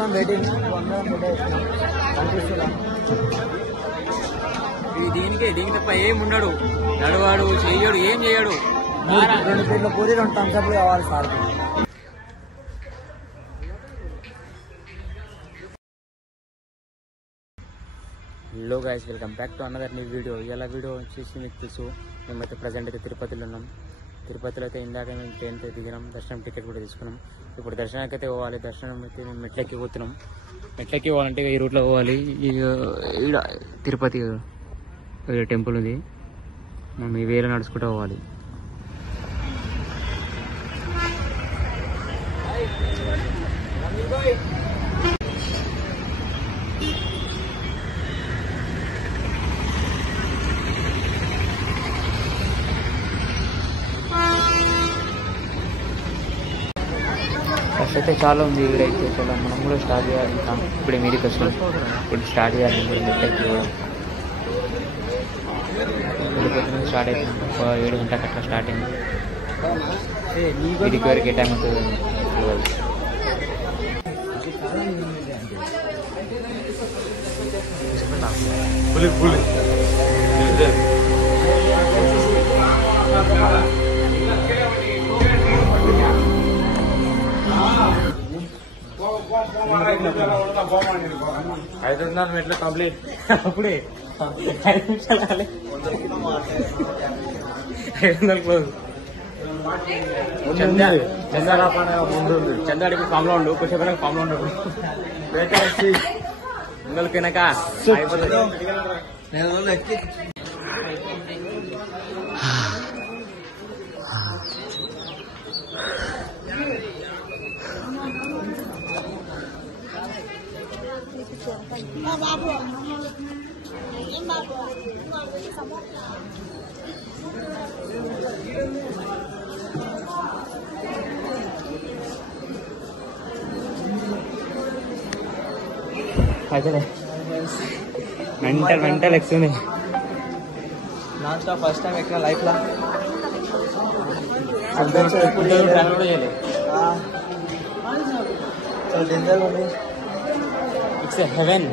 కోసం వెయిటింగ్ దీనికి తప్ప ఏం ఉండడు, నడవాడు, చెయ్యడు, ఏం చేయడు. 2 ప్లేట్ల పూరి 2 థమ్స్అప్లు కావాలి sir. Hello guys, welcome back to another new video. ఇలా వీడియో వచ్చేసి మీకు తెలుసు, మేమైతే ప్రజెంట్ అయితే తిరుపతిలో ఉన్నాం. తిరుపతిలో అయితే ఇందాక మేము ట్రైన్తో దిగినాం, దర్శనం టికెట్ కూడా తీసుకున్నాం. ఇప్పుడు దర్శనానికి అయితే పోవాలి. దర్శనం అయితే మేము మెట్లెక్కి పోతున్నాం. మెట్లెక్కి పోవాలంటే ఈ రూట్లో పోవాలి. ఈడ తిరుపతి టెంపుల్ ఉంది, మనం ఈ వేలో నడుచుకుంటూ పోవాలి. ఫస్ట్ అయితే చాలా ఉంది ఇక్కడైతే, చాలా మనం కూడా స్టార్ట్ చేయాలి. ఇంకా ఇప్పుడే మీదకి వస్తున్నాం, ఇప్పుడు స్టార్ట్ చేయాలి. ఇప్పుడు మెట్లెక్కి కూడా వెళ్ళిపోతున్నాం. స్టార్ట్ అవుతుంది 7 గంటలకు అట్లా స్టార్ట్ అయింది. వీడికి వరకు ఏ టైం అవుతుంది. ఐదు మెట్లు కంప్లీట్. అప్పుడే 5 నిమిషాలు కాలే, 500 క్లోజ్. చందాడికి ఫామ్ లో ఉండు, కొంచెం ఫామ్ లో ఉండు. ఉంగలిపోయినాక అయితే మెంటల్ ఎక్కుతుంది. నాన్ స్టాప్ ఫస్ట్ టైం ఎక్కడ లైఫ్ లా ఇట్స్ హెవెన్.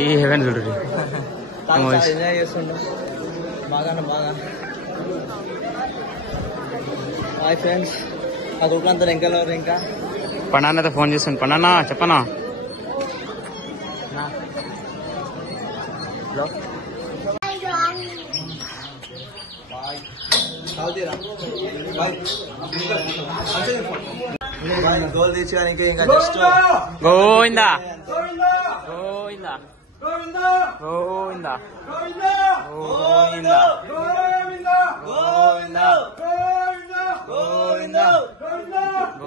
ఈ హెవెన్ చూడు, ఎంజాయ్ చేస్తుండే బాగా. హాయ్ ఫ్రెండ్స్, ఆ గ్రూప్లో అంతా ఎంకెళ్ళారు. ఇంకా పన్నాన్నతో ఫోన్ చేస్తాను. పన్నాన్న చెప్పనా? గోల్ తీర్చడానికి ఇంకా జస్ట్ గోవిందా గోవిందా గోవిందా గోవిందా గోవిందా గోవిందా గోవిందా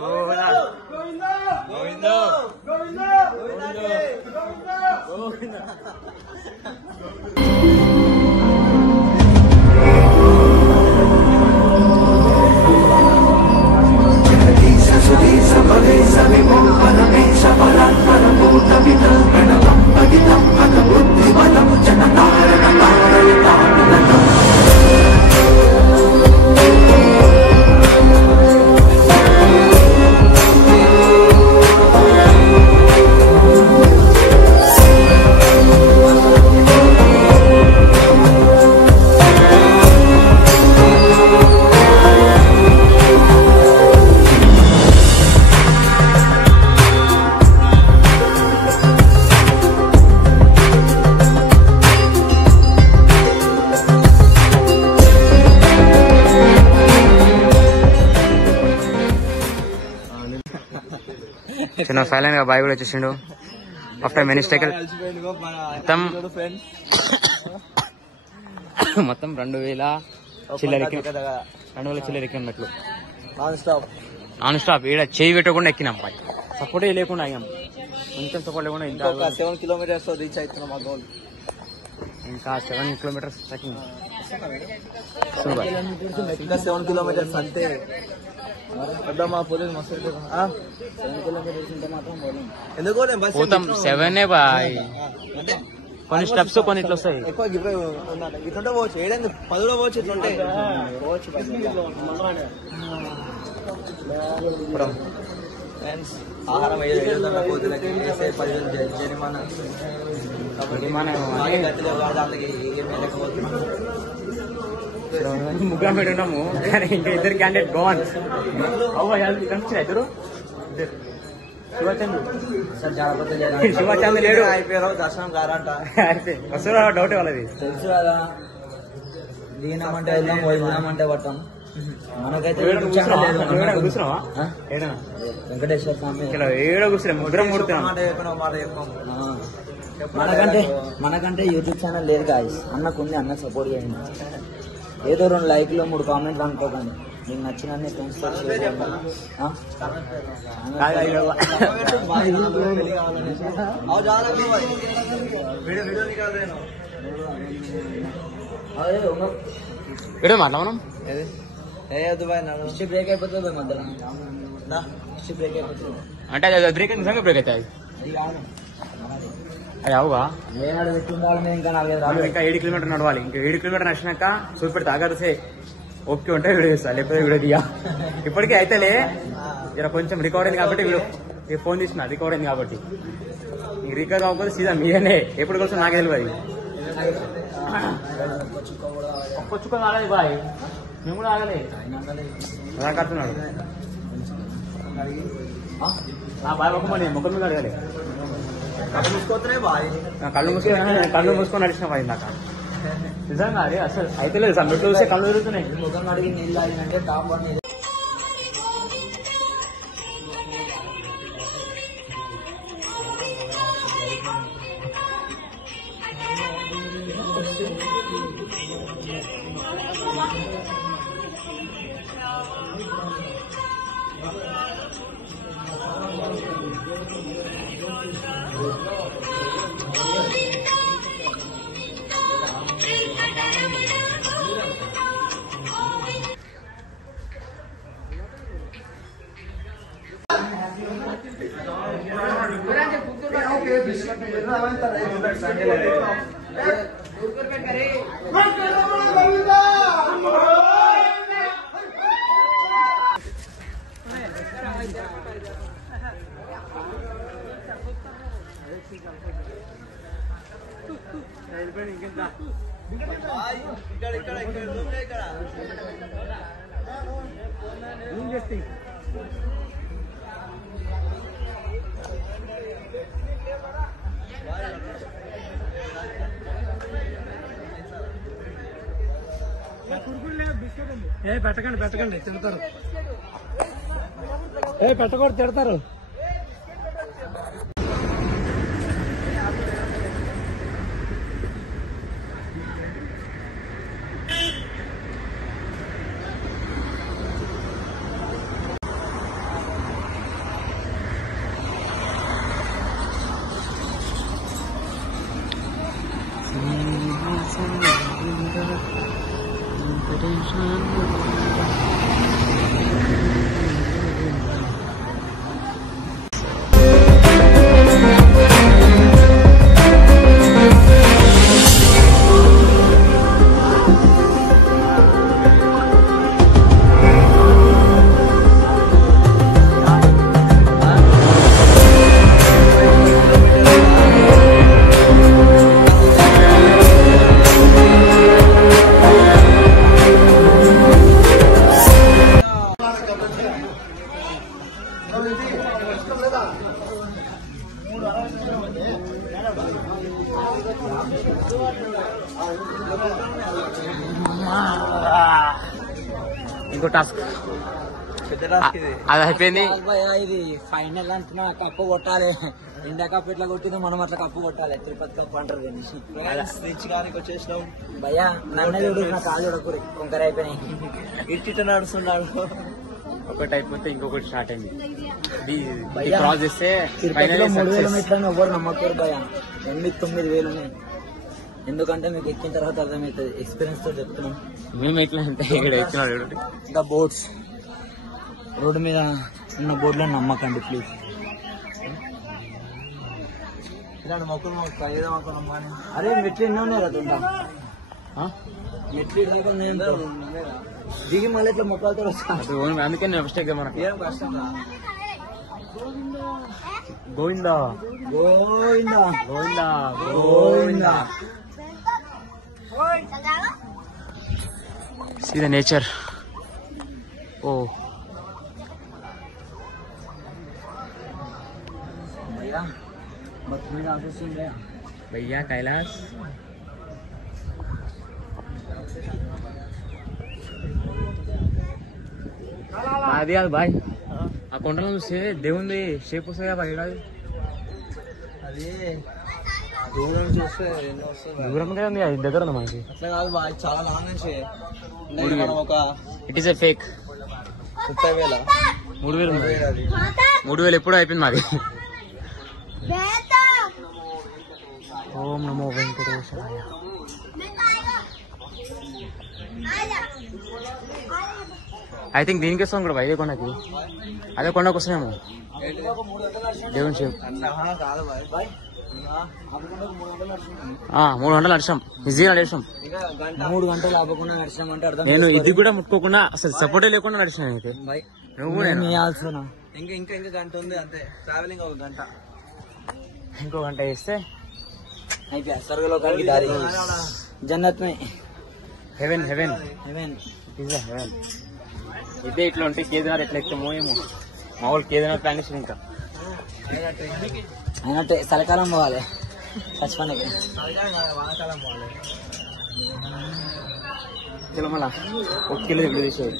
గోవిందా గోవిందా గోవిందా. చిన్న సైలెంట్ గా బాయ్ కూడా వచ్చేసిండు. ఆఫ్టర్ మెనీ స్టేకల్ మొత్తం 2000 చిల్లర ఎక్కినట్లు నాన్ స్టాప్. ఈడ చేయి పెట్టకుండా ఎక్కినాం, సపోర్టే లేకుండా అయ్యాం. కొంచెం సపోర్ట్ లేకుండా ఇంకా 7 కిలోమీటర్స్ రీచ్ అవుతున్నాం. మా గోల్ ఇంకా 7 కిలోమీటర్స్ ట్రెక్కింగ్. ఇంకా 7 కిలోమీటర్స్ అంతే. మా పోలీసు మస్తు ఎందుకు పోతాం. 7 బాయ్, కొన్ని స్టెప్స్ కొన్ని ఇట్లా వస్తాయి. ఎక్కువ ఇట్లుంటే పోవచ్చు, 7 10 కూడా పోవచ్చు. ఇట్లుంటే ఫ్రెండ్స్ ఆహారం వేయడం కోతులకి వేసే 10,000 జరిమానా ముగ్గురం పెట్టున్నాము కానీ ఇంకా ఇద్దరు క్యాండిడేట్ గోవన్ కనిపించారు ఇద్దరు శివచంద్ర లేడు అయిపోయారు దర్శనం కారంట వస్తున్నా డౌట్ వాళ్ళది తెలుసు కదా దిగినామంటే వెళ్దాం వదిలినామంటే పట్టాం మనకైతే కూర్చున్నావా వెంకటేశ్వర స్వామి ఏడో కూర్చున్నాం ముగ్గురం ముడుతున్నాం మనకంటే యూట్యూబ్ ఛానల్ లేదు గాయస్ అన్నకుంది అన్న సపోర్ట్ చేయండి ఏదో 2 లైక్లు 3 కామెంట్లు అనుకోకండి మీకు నచ్చిన ఫ్రెండ్స్ మాట్లాడమనం హిస్టరీ బ్రేక్ అయిపోతుంది మధ్యలో హిస్టరీ బ్రేక్ అయిపోతుంది అంటే అది బ్రేక్ నిజంగా బ్రేక్ అవుతాయి అది అవుగా ఇంకా 7 కిలోమీటర్ నడవాలి ఇంకా 7 కిలోమీటర్ నడిచినాక చూపెడితే ఆగరిసే ఓకే ఉంటే వీడియో చేస్తా లేకపోతే వీడియో దిగా ఇప్పటికీ అయితేలే ఇలా కొంచెం రికవర్ అయింది కాబట్టి వీడియో ఫోన్ తీసిన రికవర్ అయింది కాబట్టి ఈ రికవర్ కాకపోతే సీదా మీదనే ఎప్పుడు కోసం నాకే తెలియదు ఒక్కొచ్చుకొని ఆగలేదు బాయ్ మేము కూడా ఆగలే అలా కడుతున్నాడు బాయ్ ఒక్కమని ముఖం మీద అడగాలి కళ్ళు మూసుకొని నడిచిన బాయ్ ఇందాక నిజంగా అదే అసలు అయితే లేదు సార్ మెట్లు చూస్తే కళ్ళు తిరుగుతున్నాయి ముఖం అడిగి నీళ్ళు తాగినంటే టాప్ అని పెట్టకండి తిడతారు పెట్టకూడదు తిడతారు ఇంకో టాస్క్ అది అయిపోయింది. ఇది ఫైనల్ అంటున్నా కప్పు కొట్టాలి. ఇండియా కప్ ఎట్లా కొట్టిందో మనం అట్లా కప్పు కొట్టాలి. తిరుపతి కప్పు అంటారు వచ్చేసినాం భయ్యా. నన్ను చూడు, నా కాలు చూడకూరి కొంకర అయిపోయినాయి. ఇట్ట నడుస్తున్నాడు. ఒకటి అయిపోతే ఇంకొకటి స్టార్ట్ అయింది. క్రాస్ చేస్తే 3,000 మీటర్లను ఎవరు నమ్మకూరు భయ్యా. 8,000-9,000 ఉన్నాయి. ఎందుకంటే మీకు ఎక్కిన తర్వాత అర్థమవుతుంది. ఎక్స్పీరియన్స్ తో చెప్తున్నాం. మేము ఎట్లా ద బోట్స్ రోడ్డు మీద ఉన్న బోర్డులను నమ్మకండి ప్లీజ్. అరే మెట్లు ఎన్నో ఉన్నాయి కదా. మెట్లు దిగి మళ్ళీ ఇట్లా మొక్కలతో వచ్చాను. అందుకే నేను మిస్టేక్ మనకు ఏం కష్టం రా. Govinda Govinda Govinda Govinda. See the nature. Oh. भैया बकरीद आगे सुन रहे हैं. भैया कैलाश అది కాదు బాయ్ ఆ కొండలను చూస్తే దేవుంది షేప్ వస్తుంది కదా బాయ్. అది దూరం చూస్తే ఎన్నో వస్తుంది. దూరం కదా ఉంది, అది దగ్గర ఉంది మనకి. అట్లా కాదు బాయ్, చాలా లాంగ్ నుంచి మనం ఒక ఇట్ ఈస్ ఎ ఫేక్. 30,000 3,000 ఉంది. అది 3,000 ఎప్పుడో అయిపోయింది మాది. ఓం నమో వెంకటేశ్వరాయ. ఐ థింక్ దీనికి వస్తాం కూడా ఇదే కొండకి, అదే కొండకు వస్తున్నాము దేవుని షేప్. కాదు బాయ్ బాయ్ 300 నడిచాం, ఈజీగా నడిచాం. 3 గంటలు ఆపకుండా నడిచినాం అంటే అర్థం. నేను ఇది కూడా ముట్టుకోకుండా అసలు సపోర్టే లేకుండా నడిచిన అయితే. నువ్వు ఇంకా గంట ఉంది అంతే. ట్రావెలింగ్ ఒక గంట, ఇంకో గంట వేస్తే అయిపోయా. స్వర్గలోకానికి దారి, జన్నత్ మే హెవెన్. హెవెన్ హెవెన్ ఇదే హెవెన్. ఇదే ఇట్లా ఉంటే కేదార్ ఎట్లా ఎక్కితే ఏమో. మా వాళ్ళు కేదార్ ప్లాన్ చేసి ఇంకా అయినట్టే చలికాలం పోవాలి. చచ్చిపోయినాకి వానకాలం పోవాలి. చలో మళ్ళా 1 కిలో ఇప్పుడు తీసేది.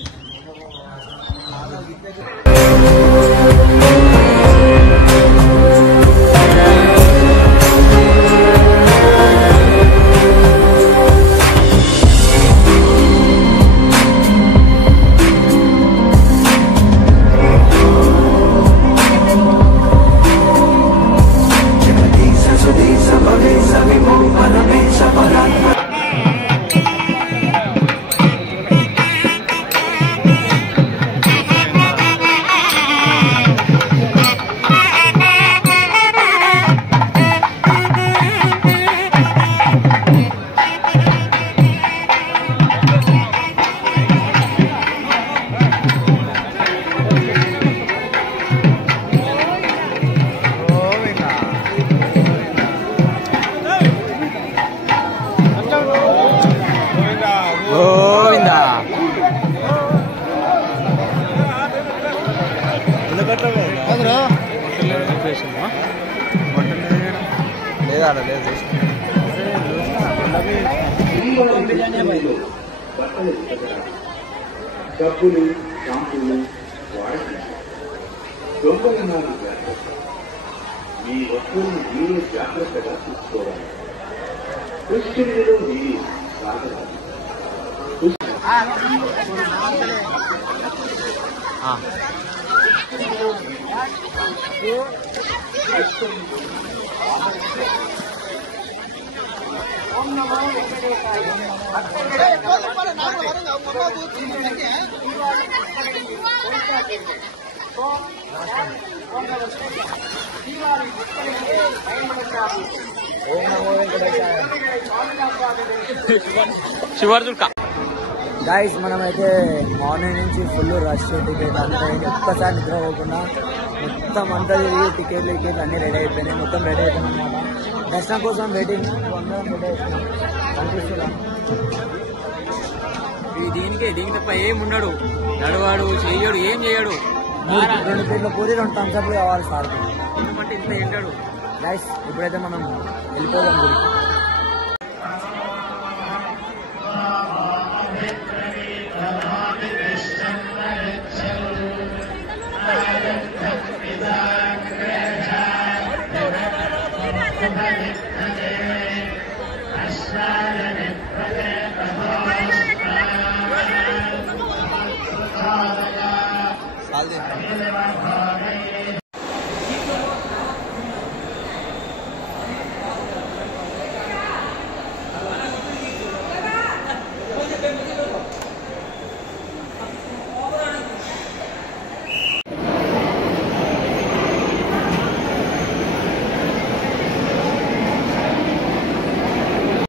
గోవిందా లేదా లేదు. డబ్బులు షాంపులు వాడకండి. దొంగతనాలు ఈ వస్తువులను మీరే జాగ్రత్తగా తీసుకోవాలి. కృష్ణుడిలో మీరు సాగరాలి. శివార్జున్ కా గాయస్ మనమైతే మార్నింగ్ నుంచి ఫుల్ రష్ టికెట్ అంటే ఒక్కసారి నిద్ర పోకుండా మొత్తం అంతా తిరిగి టికెట్లు అన్ని రెడీ అయిపోయినాయి. మొత్తం రెడీ అయిపోయినాయి అన్నమాట. దర్శనం కోసం వెయిటింగ్. అందరం రెడీ అయిపోయినాం. కనిపిస్తున్నాం. దీనికి తప్ప ఏం ఉండడు, నడవాడు, చెయ్యడు, ఏం చేయడు. 2 ప్లేట్ల పూరి 2 థమ్స్అప్లు కావాలి సార్. ఇంత ఎండాడు. గాయస్ ఇప్పుడైతే మనం వెళ్ళిపోదాం గుడికి.